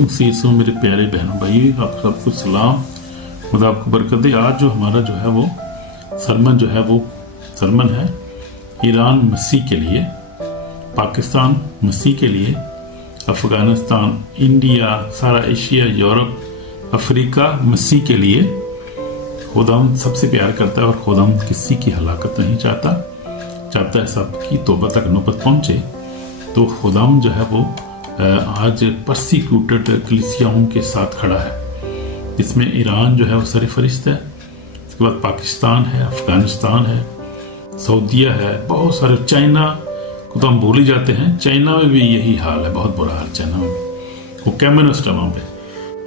सीसों मेरे प्यारे बहनों भाई, आप सबको सलाम। खुदा आपको बरकत दे। आज जो हमारा जो है वो सरमन है ईरान मसीह के लिए, पाकिस्तान मसीह के लिए, अफ़गानिस्तान, इंडिया, सारा एशिया, यूरोप, अफ्रीका मसीह के लिए। खुदावंद सबसे प्यार करता है और खुदावंद किसी की हलाकत नहीं चाहता है सबकी तौबा तक नौबत पहुँचे। तो खुदावंद जो है वो आज परसिक्यूटेड कलीसियाओं के साथ खड़ा है, जिसमें ईरान जो है वो सरफरिस्त है। उसके बाद पाकिस्तान है, अफगानिस्तान है, सऊदीया है, बहुत सारे, चाइना को तो हम भूल ही जाते हैं। चाइना में भी यही हाल है, बहुत बुरा हाल चाइना में भी। वो कम्युनिस्ट है वहाँ पे,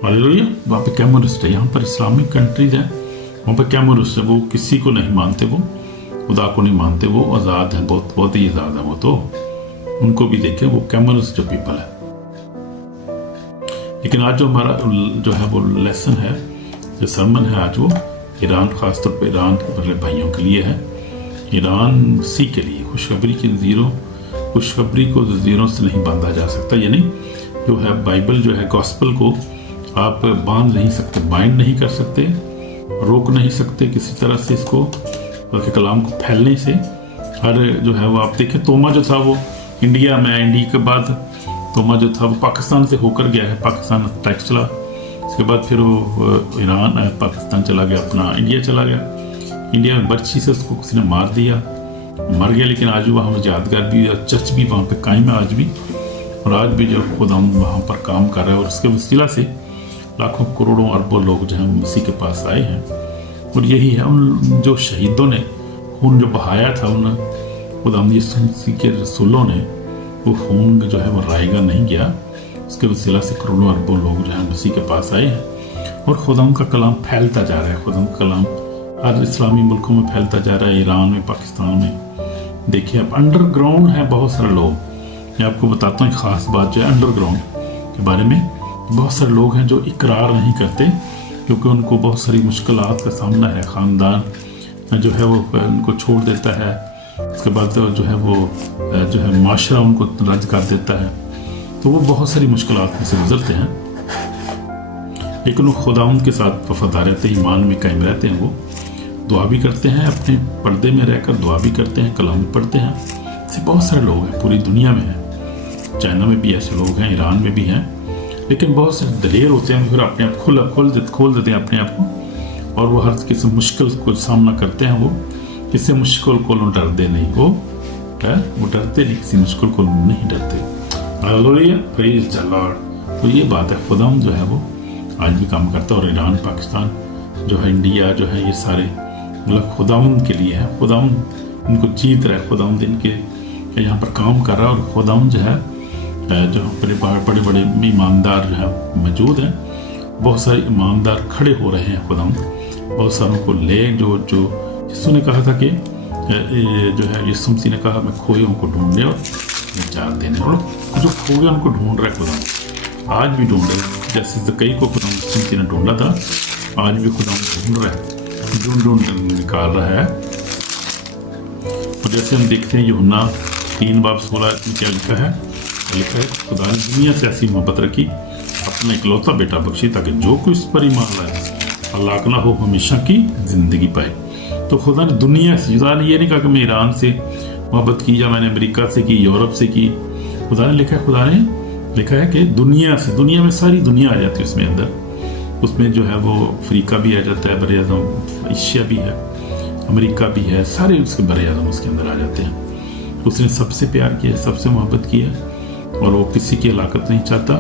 हालेलुया, वहाँ पे कम्युनिस्ट है। यहाँ पर इस्लामिक कंट्रीज हैं, वहाँ पर कम्युनिस्ट है, वो किसी को नहीं मानते, वो खुदा को नहीं मानते, वो आज़ाद है, बहुत ही आज़ाद है वो। तो उनको भी देखें, वो कम्युनिस्ट जो पीपल है। लेकिन आज जो हमारा जो है वो लेसन है, जो सरमन है आज, वो ईरान, खासतौर पर ईरान के भाइयों के लिए है, ईरान मसीह के लिए। खुशखबरी को ज़ंजीरों से नहीं बांधा जा सकता। यानी जो है बाइबल जो है, गॉस्पल को आप बांध नहीं सकते, बाइंड नहीं कर सकते, रोक नहीं सकते किसी तरह से इसको, बल्कि कलाम को फैलने से। हर जो है वो आप देखें, तोमा जो था वो इंडिया के बाद तोमा जो था वो पाकिस्तान से होकर गया है, पाकिस्तान अटैक चला, उसके बाद फिर वो ईरान पाकिस्तान चला गया, अपना इंडिया चला गया। इंडिया में बर्छी से उसको किसी ने मार दिया, मर गया। लेकिन आज भी वहाँ यादगार भी, चर्च भी वहाँ पे कायम है आज भी, और आज भी जो खुदा वहाँ पर काम कर रहा है, और उसके वसीला से लाखों करोड़ों अरबों लोग जो है मसीह के पास आए हैं। और यही है, उन जो शहीदों ने खून जो बहाया था, उन खुदा मसीह के रसूलों ने, वो खून जो है वो रायगा नहीं गया। उसके वसीला से करोड़ों अरबों लोग जो है मसीह के पास आए हैं, और खुदा का कलाम फैलता जा रहा है। खुदा का कलाम हर इस्लामी मुल्कों में फैलता जा रहा है, ईरान में, पाकिस्तान में। देखिए अब अंडरग्राउंड है बहुत सारे लोग। मैं आपको बताता हूँ एक ख़ास बात जो है अंडरग्राउंड के बारे में। बहुत सारे लोग हैं जो इकरार नहीं करते, क्योंकि उनको बहुत सारी मुश्किलात का सामना है। ख़ानदान जो है वो उनको छोड़ देता है, उसके बाद जो है माशरा उनको रद्द कर देता है। तो वो बहुत सारी मुश्किलात में से गुजरते हैं, लेकिन वो खुदाउन के साथ वफादार रहते हैं, ईमान में कायम रहते हैं। वो दुआ भी करते हैं, अपने पर्दे में रहकर दुआ भी करते हैं, कलाम भी पढ़ते हैं। ऐसे बहुत सारे लोग हैं, पूरी दुनिया में हैं। चाइना में भी ऐसे लोग हैं, ईरान में भी हैं। लेकिन बहुत से दलेर होते हैं, फिर अपने आप खोल देते हैं अपने आप को, और वो हर किस्म मुश्किल को सामना करते हैं। वो किसी मुश्किल को डरते नहीं, वो डरते नहीं, किसी मुश्किल को नहीं डरते। Hallelujah, praise the Lord. तो ये बात है, खुदाम जो है वो आज भी काम करता है। और ईरान, पाकिस्तान जो है, इंडिया जो है, ये सारे मतलब खुदावंद के लिए है। खुदावंद इनको जीत रहा है, खुदावंद इनके यहाँ पर काम कर रहा है। और खुदावंद जो है, जो बड़े बड़े ईमानदार जो है मौजूद हैं, बहुत सारे ईमानदार खड़े हो रहे हैं। खुदावंद बहुत सारों को ले, जो यीशु ने कहा था कि जो है, यीशु मसीह ने कहा, मैं खोए को ढूंढने और निजात देने, और जो खो गए उनको ढूंढ रहा है खुदा। आज भी ढूंढ रहे, जैसे जक्कई को खुदा मसीह ने ढूंढा था, आज भी खुदा ढूंढ रहा है, ढूंढ निकाल रहा है। और जैसे हम देखते हैं यूहन्ना 3:16 में क्या लिखा है, खुदा ने दुनिया से ऐसी मोहब्बत रखी, अपना इकलौता बेटा बख्शी, ताकि जो कोई इस पर ईमान लाए हलाक ना हो, हमेशा की जिंदगी पाए। तो खुदा ने दुनिया से, खुदा ने ये नहीं कहा कि मैं ईरान से मोहब्बत की, या मैंने अमेरिका से की, यूरोप से की। खुदा ने लिखा है कि दुनिया से, दुनिया में सारी दुनिया आ जाती है उसमें अंदर। उसमें जो है वो अफ्रीका भी आ जाता है, बड़े आज़म, एशिया भी है, अमेरिका भी है, सारे उसके बड़े आज़म उसके अंदर आ जाते हैं। उसने सबसे प्यार किया, सबसे मोहब्बत की है, और वो किसी की हलाकत नहीं चाहता।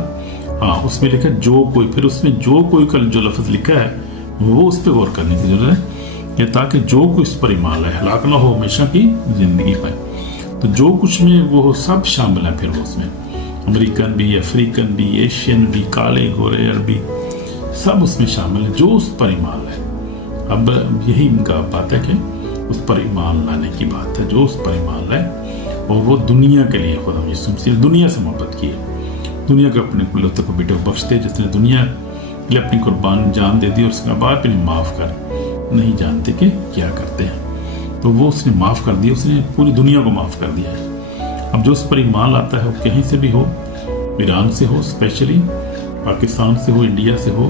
हाँ, उसमें लिखा है जो कोई, फिर उसमें जो कोई का जो लफ्ज़ लिखा है वो उस पर गौर करने की जरूरत है, ताकि जो कुछ इस पर ईमान लाए हलाक ना हो, हमेशा की जिंदगी पाए। तो जो कुछ में वो सब शामिल है, फिर वो उसमें अमेरिकन भी, अफ्रीकन भी, एशियन भी, काले गोरे अरबी, सब उसमें शामिल है, जो उस पर ईमान लाए। अब यही इनका बात है कि उस पर ईमान लाने की बात है, जो उस पर ईमान लाए। और वो दुनिया के लिए, खुदा यीशु मसीह ने दुनिया से मोहब्बत की है, दुनिया के अपने इकलौते को बेटे को बख्श दे, जिसने दुनिया के लिए अपनी कुर्बान जान दे दी, और उसके बाद इन्हें माफ़ कर, नहीं जानते कि क्या करते हैं। तो वो उसने माफ़ कर दिया, उसने पूरी दुनिया को माफ़ कर दिया है। अब जो उस पर ईमान लाता है, वो कहीं से भी हो, ईरान से हो स्पेशली, पाकिस्तान से हो, इंडिया से हो,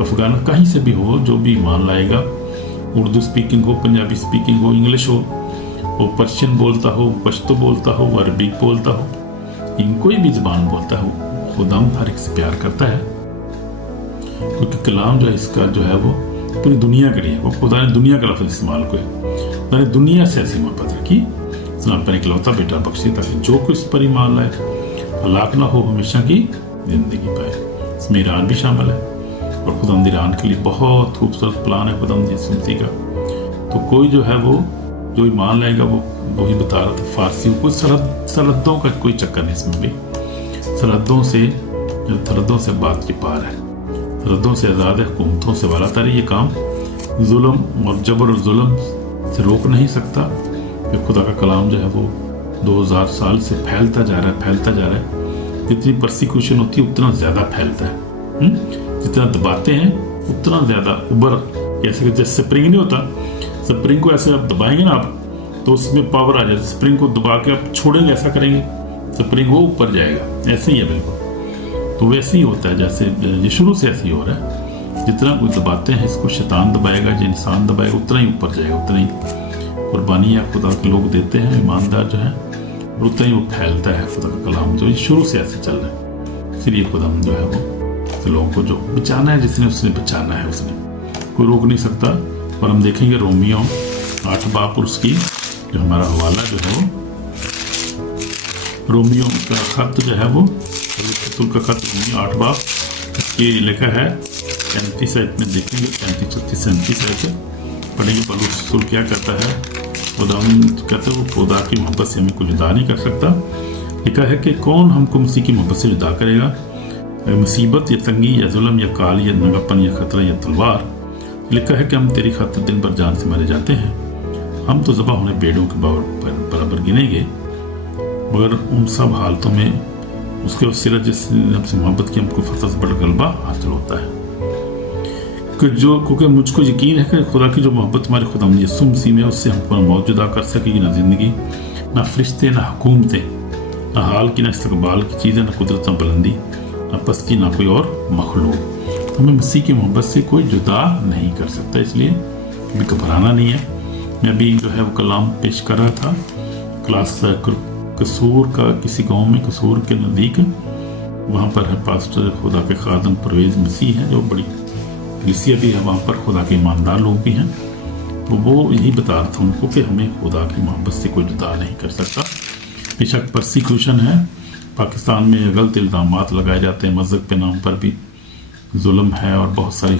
अफगान, कहीं से भी हो, जो भी ईमान लाएगा, उर्दू स्पीकिंग हो, पंजाबी स्पीकिंग हो, इंग्लिश हो, वो पर्शियन बोलता हो, पश्तो बोलता हो, अरबिक बोलता हो, कोई भी ज़बान बोलता हो, खुदाम हर एक से प्यार करता है। क्योंकि कलाम जो है इसका जो है वो पूरी दुनिया के लिए, वो खुदा ने दुनिया का लफ्ज़ इस्तेमाल किया, खुदा ने दुनिया से ऐसी मोहब्बत रखी, अपना इकलौता बेटा बख्शी ताकि जो कोई इस पर ईमान लाए हलाक ना हो, हमेशा की ज़िंदगी पाए। इसमें ईरान भी शामिल है और खुदावंद ईरान के लिए बहुत खूबसूरत प्लान है खुदावंद यीशु मसीह का। तो कोई जो है वो जो ईमान लाएगा वो वही बता रहा था फारसी, कोई सरहदों का कोई चक्कर नहीं इसमें भी, सरहदों से बात के पार है, सरहदों से आज़ाद है, हुकूमतों से वाला तारी ये काम जुल्म और जबर और जुल्म से रोक नहीं सकता। कि खुदा का कलाम जो है वो 2000 साल से फैलता जा रहा है। जितनी परसिक्यूशन होती है उतना ज़्यादा फैलता है, जितना दबाते हैं उतना ज़्यादा उबर, जैसे स्प्रिंग नहीं होता, स्प्रिंग को ऐसे आप दबाएंगे ना आप तो उसमें पावर आ जाए, स्प्रिंग को दबा के आप छोड़ेंगे ऐसा करेंगे स्प्रिंग वो ऊपर जाएगा, ऐसे ही है बिल्कुल। तो वैसे ही होता है, जैसे ये शुरू से ऐसे ही हो रहा है, जितना कुछ दबाते हैं इसको शैतान दबाएगा, जो इंसान दबाएगा उतना ही ऊपर जाएगा, उतना ही कुर्बानियाँ खुदा के लोग देते हैं ईमानदार जो है, और उतना ही वो फैलता है खुदा का कलाम, जो शुरू से ऐसे चल रहा है। इसलिए खुदा जो है वो लोगों को जो बचाना है, जिसने उसने बचाना है, उसने कोई रोक नहीं सकता। और हम देखेंगे रोमियो 8 बाब उसकी जो हमारा हवाला जो है वो रोमियो का खत जो है वो का खत रोमियो 8 बाब ये लिखा है 35 आयत में देखेंगे, 35, 36, 37 आयत पढ़ेंगे। पलूस रसूल क्या कहता है, खुदा कहते हैं वो खुदा की मोहब्बत से हमें कोई जुदा नहीं कर सकता। लिखा है कि कौन हमको मसीह की मोहब्बत से जुदा करेगा, मुसीबत या तंगी या जुल्म या काल या नंगापन या खतरा या तलवार। लिखा है कि हम तेरी खातिर दिन भर जान से मारे जाते हैं, हम तो ज़बा होने बेड़ों के बराबर गिनेंगे, मगर उन सब हालतों में उसके वसीला जिसने हमसे मोहब्बत की हमको फतह से बड़ा गलबा हासिल होता है। क्योंकि मुझको यकीन है कि खुदा की जो मोहब्बत हमारे खुदा यीशु मसीह में उससे हमको मौत जुदा कर सकेगी, ना ज़िंदगी, ना फरिश्ते, ना हुकूमतें, ना हाल की, ना इस्तकबाल की चीज़ें, ना कुदरत, ना बुलंदी, ना पस्ती, ना कोई और मखलूक। हमें मसीह की मोहब्बत से कोई जुदा नहीं कर सकता, इसलिए हमें घबराना नहीं है। मैं अभी जो है वो कलाम पेश कर रहा था क्लास कसूर का, किसी गांव में कसूर के नज़दीक, वहाँ पर है पास्टर खुदा के खादम परवेज़ मसीह हैं, जो बड़ी कलीसिया भी है, वहाँ पर खुदा के ईमानदार लोग भी हैं। तो वो यही बता रहा था उनको कि हमें खुदा की मोहब्बत से कोई जुदा नहीं कर सकता। बेशक परसिक्यूशन है, पाकिस्तान में गलत इल्ज़ामात लगाए जाते हैं, मज़हब के नाम पर भी जुल्म है, और बहुत सारी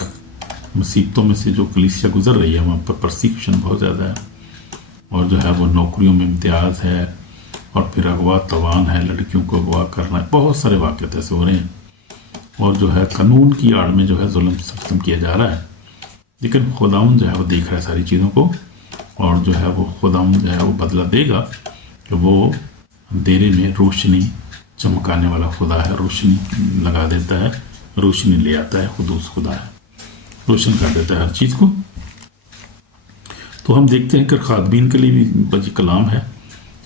मुसीबतों में से जो कलीसिया गुजर रही है वहाँ पर परसिक्यूशन बहुत ज़्यादा है, और जो है वो नौकरियों में इम्तियाज़ है, और फिर अगवा तवान है, लड़कियों को अगवा करना है, बहुत सारे वाक़यात ऐसे हो रहे हैं, और जो है कानून की आड़ में जो है जुल्म ख़त्म किया जा रहा है। लेकिन खुदावंद जो है वो देख रहा है सारी चीज़ों को, और जो है वो खुदावंद जो है वो बदला देगा कि वो अंधेरे में रोशनी चमकाने वाला खुदा है, रोशनी लगा देता है, रोशनी ले आता है, खुदूस खुदा है, रोशन कर देता है हर चीज़ को। तो हम देखते हैं कि खादमीन के लिए भी बजी कलाम है,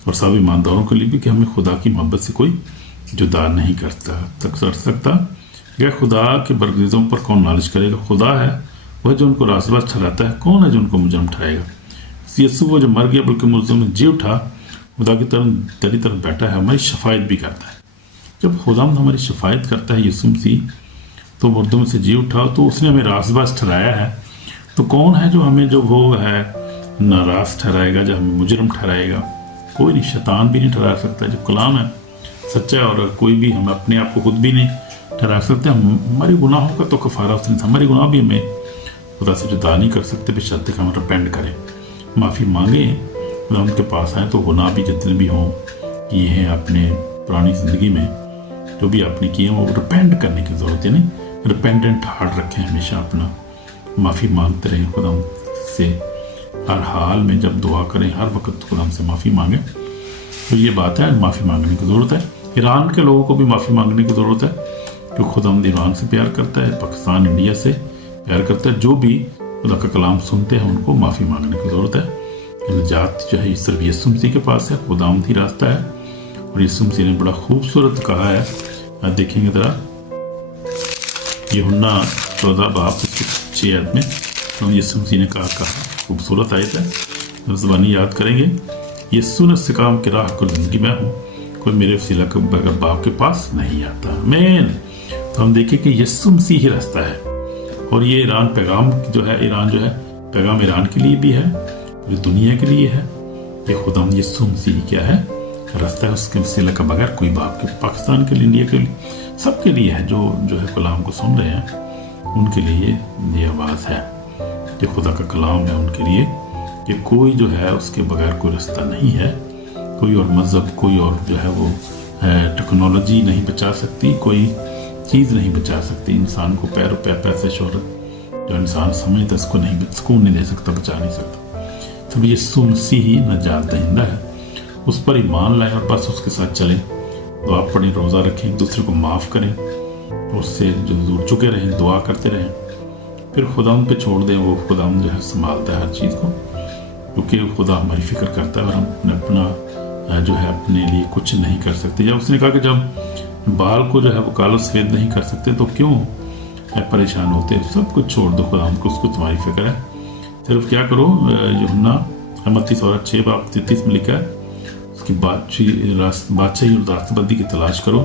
और सब ईमानदारों के लिए भी, कि हमें खुदा की मोहब्बत से कोई जुदा नहीं कर सकता। या खुदा के बरगज़ों पर कौन नालिश करेगा, खुदा है वह जो उनको रास्तबाज ठहराता है, कौन है जो उनको मुजरम ठहराएगा। यीशु वो जो मर गया बल्कि मुजरम में जी उठा, खुदा की तरफ तेरी तरफ बैठा है, हमारी शफायत भी करता है। जब खुदा हमारी शफायत करता है यीशु मसीह, तो मुर्दों में से जी उठा, तो उसने हमें रास्तबाज ठहराया है, तो कौन है जो हमें जो वो है नाराज ठहराएगा, जो हमें मुजरम ठहराएगा। कोई नहीं, शैतान भी नहीं ठहरा सकता। जो कलाम है सच्चा है, और कोई भी हम अपने आप को खुद भी नहीं ठहरा सकते। हमारे गुनाहों का तो कफारा उसने, हमारे गुनाह भी हमें खुदा से जुदा नहीं कर सकते, बशर्ते हम रिपेंट करें, माफ़ी मांगे, खुदा उनके पास आए। तो गुनाह भी जितने भी हों किए हैं अपने पुरानी ज़िंदगी में, जो भी आपने किए हैं, वो रिपेंट करने की ज़रूरत है। नहीं, रिपेंडेंट हार्ट रखें, हमेशा अपना माफ़ी मांगते रहें खुदा से, हर हाल में जब दुआ करें, हर वक्त खुदा से माफ़ी मांगें। तो ये बात है, माफ़ी मांगने की ज़रूरत है। ईरान के लोगों को भी माफ़ी मांगने की ज़रूरत है, क्योंकि खुदा ईरान से प्यार करता है, पाकिस्तान इंडिया से प्यार करता है। जो भी खुदा का कलाम सुनते हैं उनको माफ़ी मांगने की ज़रूरत है। निजात जो है सिर्फ यीशु मसीह के पास है, खुदावंद ही रास्ता है। और यीशु मसीह ने बड़ा खूबसूरत कहा है, देखेंगे ज़रा यूहन्ना 14 बाब 6 आयत में तो यीशु मसीह ने कहा खूबसूरत आयत है, ज़बानी याद करेंगे। यीशु ने इस्तेकाम की राह को ज़िंदगी में हूँ, कोई मेरे वसीला के बगैर बाप के पास नहीं आता। आमीन। तो हम देखें कि यीशु मसीह ही रास्ता है, और ये ईरान पैगाम जो है, पैगाम ईरान के लिए भी है, पूरी दुनिया के लिए है। ये खुदा यीशु मसीह क्या है, रास्ता है, उसके वसीला के बगैर कोई बाप के, पाकिस्तान के लिए, इंडिया के लिए, सबके लिए है। जो है कलाम को सुन रहे हैं उनके लिए ये आवाज़ है, ये खुदा का कलाम है उनके लिए कि कोई जो है उसके बगैर कोई रास्ता नहीं है। कोई और मज़हब, कोई और जो है वो टेक्नोलॉजी नहीं बचा सकती, कोई चीज़ नहीं बचा सकती इंसान को। पैसे शोहरत जो इंसान समझता उसको नहीं, सुकून नहीं दे सकता, बचा नहीं सकता। तब यीशु मसीह ही नजात दहिंदा है, उस पर ईमान लाएं और बस उसके साथ चलें, दुआ पढ़ें, रोज़ा रखें, एक दूसरे को माफ़ करें, उससे जो दूर चुके रहें, दुआ करते रहें, फिर खुदा उन पे छोड़ दें। वो खुदा जो है संभालता है हर चीज़ को, क्योंकि खुदा हमारी फिक्र करता है और हम अपना जो है अपने लिए कुछ नहीं कर सकते। जब उसने कहा कि जब बाल को जो है वो कालो सफ़ेद नहीं कर सकते तो क्यों परेशान होते, सब कुछ छोड़ दो खुदा को, उसको तुम्हारी फिक्र है। सिर्फ क्या करो, यूहन्ना मत्ती 6 बाब 33 में लिखा है, उसकी बादशाही और रास्तबंदी की तलाश करो,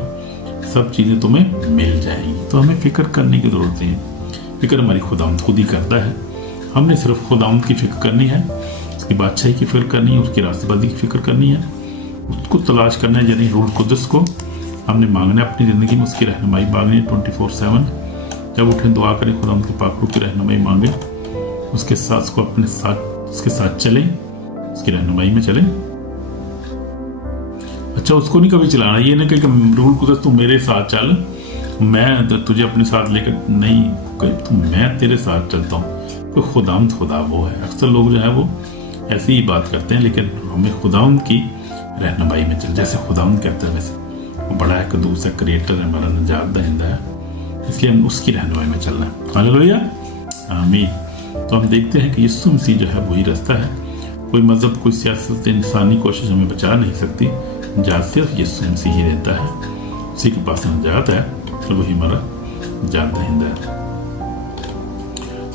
सब चीज़ें तुम्हें मिल जाएंगी। तो हमें फिक्र करने की ज़रूरत नहीं है, फिक्र हमारी खुदावंद खुद ही करता है। हमने सिर्फ खुदावंद की फिक्र करनी है, उसकी बादशाही की फिक्र करनी है, उसकी रास्तबंदी की फिक्र करनी है, उसको तलाश करना है, यानी रूल कुदस को हमने मांगना है अपनी ज़िंदगी में, उसकी रहनुमाई मांगनी है 24/7। जब उठें दुआ करें, खुदा उनके पाक रूह की रहनुमाई मांगें, उसके साथ उसको अपने साथ, उसके साथ चलें, उसकी रहनुमाई में चलें। अच्छा, उसको नहीं कभी चलाना, ये ना कि रूल कुदस तू मेरे साथ चल, मैं तुझे अपने साथ लेकर नहीं, तो मैं तेरे साथ चलता हूँ। तो खुदा वो है। अक्सर लोग जो है वो ऐसी ही बात करते हैं, लेकिन हमें खुदावंद की रहनुमाई में चल, जैसे खुदावंद कहता है वैसे वो बड़ा है, कि दूसरा क्रिएटर है, हमारा निजात दहिंदा है, इसलिए हम उसकी रहनुमाई में चलना है। हालेलुया, आमीन। तो हम देखते हैं कि यीशु मसीह जो है वही रास्ता है। कोई मजहब, कोई सियासत, इंसानी कोशिश हमें बचा नहीं सकती, निजात सिर्फ यीशु मसीह ही देता है, उसी के पास निजात है, तो वही हमारा निजात दहिंदा है।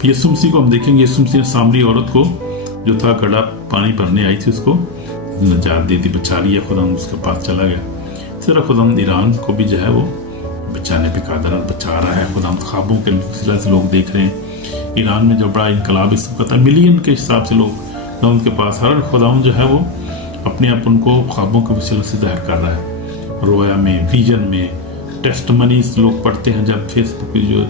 यीशु मसीह को हम देखेंगे, यीशु मसीह ने सामरी औरत को जो था घड़ा पानी भरने आई थी, उसको निजात दे दी, बचा लिया, खुदा उसके पास चला गया। सिर्फ खुदा ईरान को भी जो है वो बचाने पे कादर बचा रहा है। खुदा ख्वाबों के सिलसिले से लोग देख रहे हैं, ईरान में जो बड़ा इनकलाब इस वक्त मिलियन के हिसाब से लोग उनके पास, हर खुदा जो है वो अपने आप उनको ख्वाबों के वसीले से ज़ाहिर कर रहा है, रोया में, विजन में, टेस्ट मनीज लोग पढ़ते हैं जब फेसबुक जो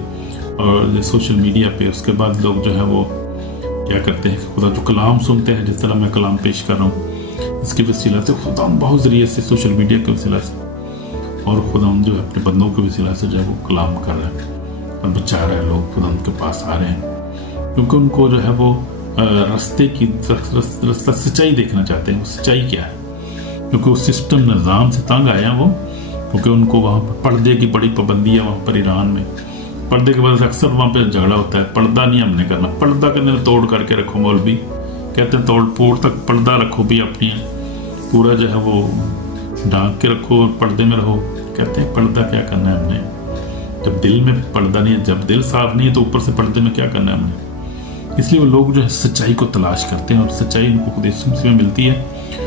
और सोशल मीडिया पे, उसके बाद लोग जो है वो क्या करते हैं, खुदा जो कलाम सुनते हैं, जिस तरह मैं कलाम पेश कर रहा हूँ, इसके वसीला से खुदा बहुत ज़रिए से, सोशल मीडिया के वसीला से, और खुदा जो है अपने बंदों के वसीला से जो है वो कलाम कर रहा है और बचा रहा है। लोग खुदा उनके पास आ रहे हैं, क्योंकि उनको जो है वो रास्ते की रास्ता सच्चाई देखना चाहते हैं। वो सच्चाई क्या है, क्योंकि उस सिस्टम निज़ाम से तंग आए हैं वो, क्योंकि उनको वहाँ पर पर्दे की बड़ी पाबंदी है। वहाँ पर ईरान में पर्दे के वजह से अक्सर वहाँ पर झगड़ा होता है, पर्दा नहीं हमने करना, पर्दा के अंदर तोड़ करके रखो, मौलवी कहते हैं तोड़ फोड़ तक पर्दा रखो भी, अपनी पूरा जो है वो ढांक के रखो और पर्दे में रहो। कहते हैं पर्दा क्या करना है हमने, जब दिल में पर्दा नहीं है, जब दिल साफ नहीं है तो ऊपर से पर्दे में क्या करना है हमने। इसलिए वो लोग जो है सच्चाई को तलाश करते हैं, और सच्चाई उनको खुद यीशु मसीह में मिलती है,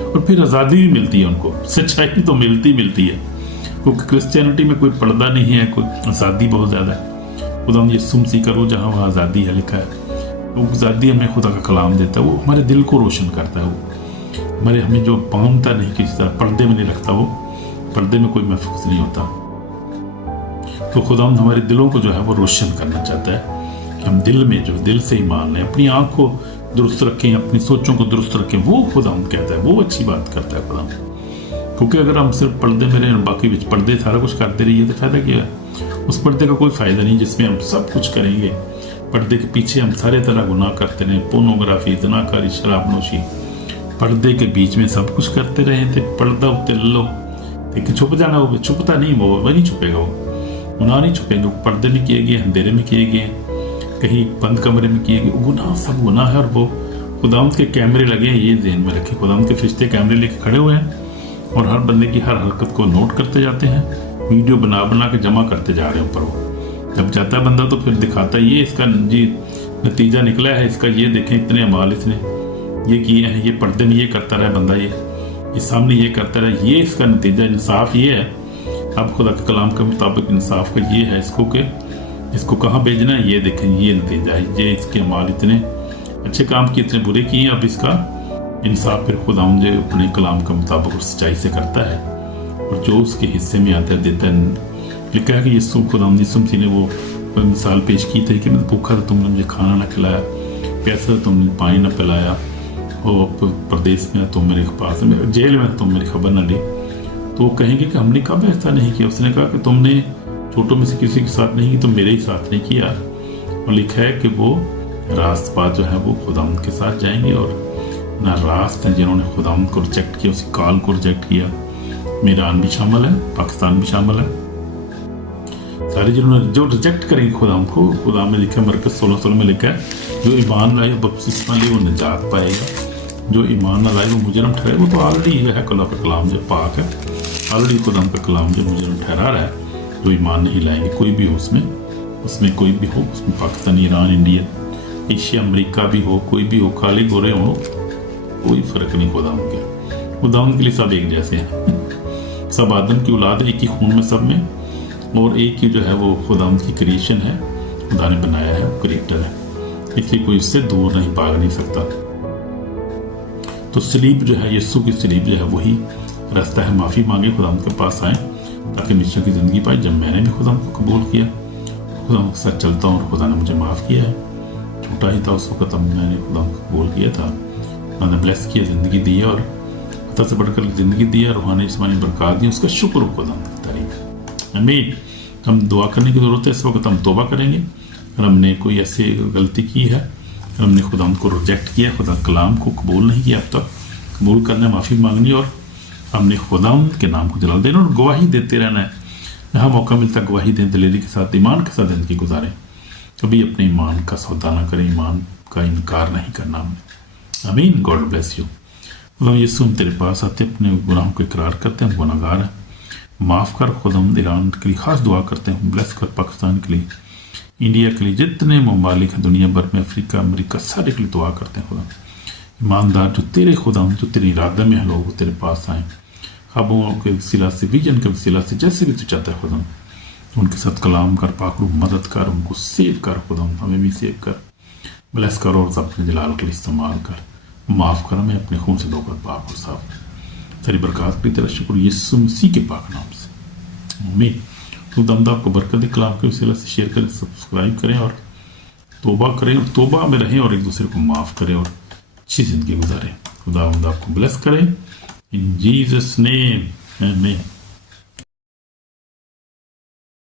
और फिर आज़ादी भी मिलती है उनको। सच्चाई तो मिलती है, क्योंकि क्रिश्चियनिटी में कोई पर्दा नहीं है, कोई आज़ादी बहुत ज़्यादा है। खुदा यीशु मसीह करो जहाँ वहाँ आज़ादी है लिखा है, वो आज़ादी हमें खुदा का कलाम देता है, वो हमारे दिल को रोशन करता है, वो हमारे हमें जो बांधता नहीं किसी तरह, पर्दे में नहीं रखता, वो पर्दे में कोई महफूज नहीं होता। तो खुदा हमारे दिलों को जो है वो रोशन करना चाहता है कि हम दिल में जो दिल से ईमान लें, अपनी आँख को दुरुस्त रखें, अपनी सोचों को दुरुस्त रखें। वो खुदा कहता है, वो अच्छी बात करता है खुदा। क्योंकि अगर हम सिर्फ पर्दे में रहें, बाकी बीच पर्दे सारा कुछ करते रहिए, तो फायदा क्या है? उस पर्दे का कोई फ़ायदा नहीं जिसमें हम सब कुछ करेंगे। पर्दे के पीछे हम सारे तरह गुनाह करते रहें, पोर्नोग्राफी, ज़नाकारी, शराबनोशी, पर्दे के बीच में सब कुछ करते रहे थे। पर्दा उतर लो, लेकिन छुप जाना, वो छुपता नहीं, वो नहीं छुपेगा, वो गुनाह नहीं छुपेंगे। पर्दे में किए गए, अंधेरे में किए गए, कहीं बंद कमरे में किए गए, गुनाह सब गुनाह है। और वो खुदावंद के कैमरे लगे हैं, ये ध्यान में रखें। खुदावंद के फरिश्ते कैमरे लेके खड़े हुए हैं और हर बंदे की हर हरकत को नोट करते जाते हैं, वीडियो बना बना के जमा करते जा रहे हैं ऊपर वो, जब जाता है बंदा तो फिर दिखाता है, ये इसका जी नतीजा निकला है इसका, ये देखें इतने अमाल इसने ये किए हैं, ये पर्दे में ये करता रहा बंदा, ये सामने ये करता रहा, ये इसका नतीजा। इंसाफ ये है, अब खुदा के कलाम के मुताबिक इंसाफ का ये है इसको कि इसको कहाँ भेजना है, ये देखें ये नतीजा है, ये इसके अमाल इतने अच्छे काम किए इतने बुरे किए, अब इसका इंसाफ फिर खुदा मुझे अपने कलाम के मुताबिक और सच्चाई से करता है, और जो उसके हिस्से में आता है देता है। लिखा है कि यीशु खुदा यीशु मसीह ने वो मिसाल पेश की थी कि मैं भूखा था तुमने मुझे खाना ना खिलाया, प्यासा था तुमने पानी ना पिलाया, और प्रदेश में तुम मेरे पास, जेल में तुम मेरी खबर न ली। तो वो कहेंगे कि हमने कब ऐसा नहीं किया। उसने कहा कि तुमने छोटों में से किसी के साथ नहीं, तो मेरे ही साथ नहीं किया। और लिखा है कि वो रास्तबाज जो है वो खुदावंद के साथ जाएंगे, और ना रास्त हैं जिन्होंने खुदावंद को रिजेक्ट किया, उसी कॉल को रिजेक्ट किया। ईरान भी शामिल है, पाकिस्तान भी शामिल है, सारे जिन्होंने जो रिजेक्ट करेंगे खुदावंद को। खुदा में लिखा है मरकज़ 16 में लिखा है जो ईमान लाए बपतिस्मा ले वो निजात पाएगा, जो ईमान ना लाए वो मुजरम ठहरे। वो तो ऑलरेडी जो है खुदा का कलाम जो पाक है, ऑलरेडी खुदावंद का कलाम जो मुजरम ठहरा रहा है। जो ईमान नहीं लाएंगे कोई भी हो, उसमें कोई भी हो, उसमें Pakistan, Iran, India, Asia, America भी हो, कोई भी हो, काले गोरे हो, कोई फर्क नहीं खुदावंद के। खुदावंद के लिए सब एक जैसे हैं, सब आदम की औलाद है, एक ही खून में सब में, और एक ही जो है वो खुदावंद की क्रिएशन है, खुदा ने बनाया है, क्रिएटर है, इसलिए कोई उससे दूर नहीं भाग नहीं सकता। तो सलीब जो है, यीशु की सलीब जो है वही रास्ता है। माफ़ी मांगे, खुदावंद के पास आए ताकि हमेशा की ज़िंदगी पाए। जब मैंने भी खुदावंद को कबूल किया, खुदावंद के साथ चलता हूँ और खुदा ने मुझे माफ़ किया है। छोटा ही था उस वक्त, तब मैंने खुदावंद को कबूल किया था, खुदा ने ब्लेस किया, ज़िंदगी दी और खुदा से बढ़कर ज़िंदगी दी, रूहानी जिस्मानी बरकत दी। उसका शुक्र हो, खुदावंद की तारीफ। आमीन। हम दुआ करने की ज़रूरत है। इस वक्त हम तौबा करेंगे अगर हमने कोई ऐसी गलती की है, अगर हमने खुदावंद को रिजेक्ट किया, खुदा कलाम को कबूल नहीं किया, अब तक कबूल करना, माफ़ी मांगनी, और हमने खुदावंद के नाम को जलाल देना और गवाही देते रहना है। जहाँ मौका मिलता है गवाही दें, दिलेरी के साथ, ईमान के साथ ज़िंदगी गुजारें। कभी अपने ईमान का सौदा ना करें, ईमान का इनकार नहीं करना हमने। आमीन। God bless you. खुदा यीशु हम तेरे पास आते, अपने गुनाहों को इकरार करते हैं, हम गुनाहगार हैं, माफ़ कर। खुदावंद ईरान के लिए खास दुआ करते हैं, ब्लेस कर। पाकिस्तान के लिए, इंडिया के लिए, जितने ममालिक हैं दुनिया भर में, अफ्रीका, अमेरिका, सारे के लिए दुआ करते हैं। खुदा ईमानदार जो तेरे खुदावंद जो तेरे इरादे में है लोग, वो तेरे पास आएँ, ख्वाबों के वसीला से, विजन के वसीला से, जैसे भी तू चाहता है खुदा, उनके साथ कलाम कर, पाकरू मदद कर, उनको सेव कर खुदा, हमें भी सेव कर, ब्लेस कर, और अपने जलाल के लिए इस्तेमाल कर। माफ़ कर, हमें अपने खून से धोकर पाक और साफ कर। तेरी बरकत की तेरा शुक्र यीशु मसीह के पाक नाम से, आमीन। खुदावंद आपको बरकत दे। कलाम के वसीला से शेयर करें, सब्सक्राइब करें, और तौबा करें, और तौबा में रहें, और एक दूसरे को माफ़ करें, और अच्छी ज़िंदगी गुजारें। खुदावंद आपको ब्लेस करें। इन जीसस नेम, आमीन।